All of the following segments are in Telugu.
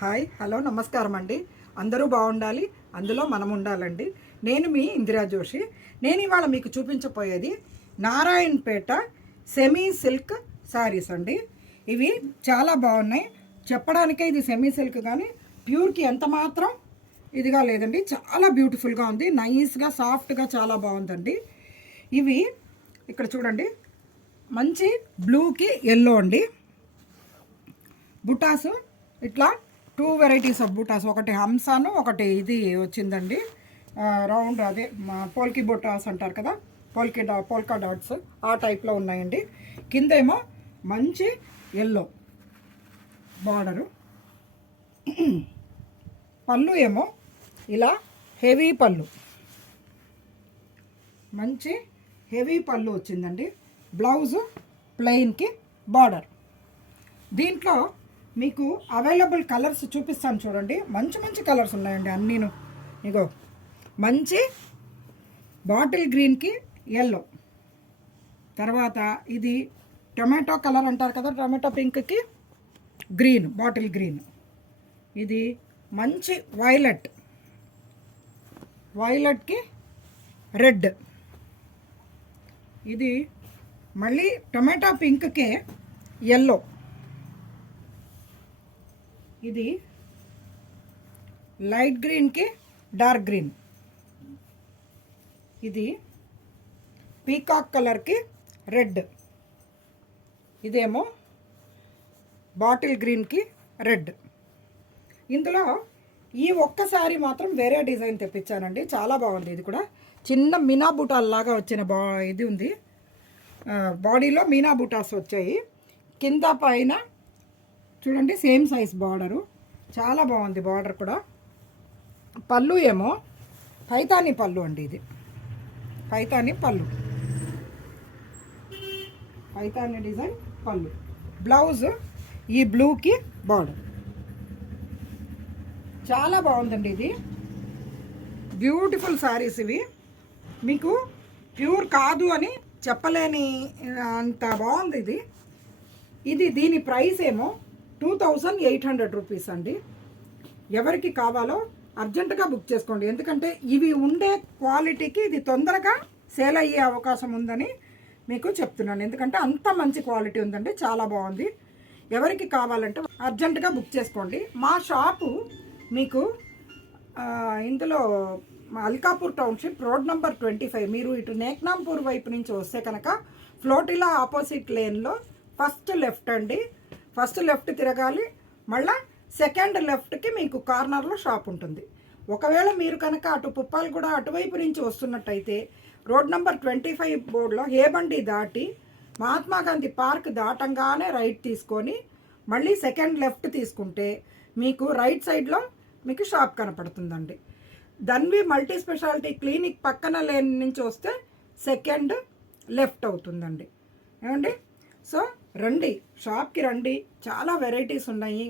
హాయ్ హలో నమస్కారం అండి. అందరూ బాగుండాలి, అందులో మనం ఉండాలండి. నేను మీ ఇందిరా జోషి. నేను ఇవాళ మీకు చూపించబోయేది నారాయణపేట సెమీ సిల్క్ శారీస్ అండి. ఇవి చాలా బాగున్నాయి. చెప్పడానికే ఇది సెమీ సిల్క్, కానీ ప్యూర్కి ఎంత మాత్రం ఇదిగా లేదండి. చాలా బ్యూటిఫుల్గా ఉంది, నైస్గా సాఫ్ట్గా చాలా బాగుందండి. ఇవి ఇక్కడ చూడండి, మంచి బ్లూకి ఎల్లో అండి. బుటాసు ఇట్లా 2 వెరైటీస్ ఆఫ్ బుటాస్, ఒకటి హంసాను ఒకటి ఇది వచ్చిందండి రౌండ్, అదే పోల్కి బుటాస్ అంటారు కదా, పోల్కా డాట్స్ ఆ టైప్లో ఉన్నాయండి. కిందేమో మంచి ఎల్లో బార్డరు, పళ్ళు ఏమో ఇలా హెవీ పళ్ళు, మంచి హెవీ పళ్ళు వచ్చిందండి. బ్లౌజు ప్లెయిన్కి బార్డర్. దీంట్లో మీకు అవైలబుల్ కలర్స్ చూపిస్తాను చూడండి. మంచి మంచి కలర్స్ ఉన్నాయండి అన్నీను. ఇగో మంచి బాటిల్ గ్రీన్కి ఎల్లో, తర్వాత ఇది టొమాటో కలర్ అంటారు కదా, టొమాటో పింక్కి గ్రీన్, బాటిల్ గ్రీన్. ఇది మంచి వైలెట్కి రెడ్. ఇది మళ్ళీ టొమాటో పింక్కే ఎల్లో. ఇది లైట్ గ్రీన్కి డార్క్ గ్రీన్. ఇది పీకాక్ కలర్కి రెడ్. ఇదేమో బాటిల్ గ్రీన్కి రెడ్. ఇందులో ఈ ఒక్కసారి మాత్రం వేరే డిజైన్ తెప్పించానండి, చాలా బాగుంది. ఇది కూడా చిన్న మీనా బూటాల్లాగా వచ్చిన ఇది ఉంది. బాడీలో మీనా బూటాస్ వచ్చాయి. కింద పైన చూడండి సేమ్ సైజ్ బార్డరు, చాలా బాగుంది బార్డర్ కూడా. పళ్ళు ఏమో పైతాని పళ్ళు అండి. ఇది పైతాని పళ్ళు, పైతాని డిజైన్ పళ్ళు. బ్లౌజ్ ఈ బ్లూకి బార్డర్. చాలా బాగుందండి. ఇది బ్యూటిఫుల్ శారీస్. ఇవి మీకు ప్యూర్ కాదు అని చెప్పలేని అంత బాగుంది ఇది. దీని ప్రైస్ ఏమో 2800 రూపీస్ అండి. ఎవరికి కావాలో అర్జెంటుగా బుక్ చేసుకోండి, ఎందుకంటే ఇవి ఉండే క్వాలిటీకి ఇది తొందరగా సేల్ అయ్యే అవకాశం ఉందని మీకు చెప్తున్నాను. ఎందుకంటే అంత మంచి క్వాలిటీ ఉందండి, చాలా బాగుంది. ఎవరికి కావాలంటే అర్జెంటుగా బుక్ చేసుకోండి. మా షాపు మీకు ఇందులో అల్కాపూర్ టౌన్షిప్ రోడ్ నెంబర్ 25. మీరు ఇటు నేక్నాంపూర్ వైపు నుంచి వస్తే కనుక ఫ్లోటిలా ఆపోజిట్ లేన్లో ఫస్ట్ లెఫ్ట్ అండి. ఫస్ట్ లెఫ్ట్ తిరగాలి, మళ్ళీ సెకండ్ లెఫ్ట్కి మీకు కార్నర్లో షాప్ ఉంటుంది. ఒకవేళ మీరు కనుక అటు పుప్పాలగూడ అటువైపు నుంచి వస్తున్నట్టయితే రోడ్ నెంబర్ 25 బోర్డులో హేబండి దాటి మహాత్మా గాంధీ పార్క్ దాటంగానే రైట్ తీసుకొని మళ్ళీ సెకండ్ లెఫ్ట్ తీసుకుంటే మీకు రైట్ సైడ్లో మీకు shop కనపడుతుందండి. Dhanvi multi speciality clinic పక్కన లేన్ నుంచి వస్తే సెకండ్ లెఫ్ట్ అవుతుందండి. ఏమండి, సో రండి, షాప్కి రండి. చాలా వెరైటీస్ ఉన్నాయి.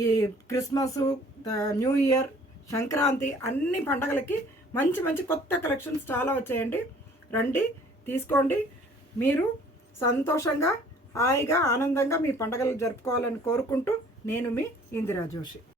ఈ క్రిస్మస్, న్యూ ఇయర్, సంక్రాంతి అన్ని పండగలకి మంచి మంచి కొత్త కలెక్షన్స్ చాలా వచ్చాయండి. రండి, తీసుకోండి. మీరు సంతోషంగా హాయిగా ఆనందంగా మీ పండగలు జరుపుకోవాలని కోరుకుంటూ నేను మీ ఇందిరా జోషి.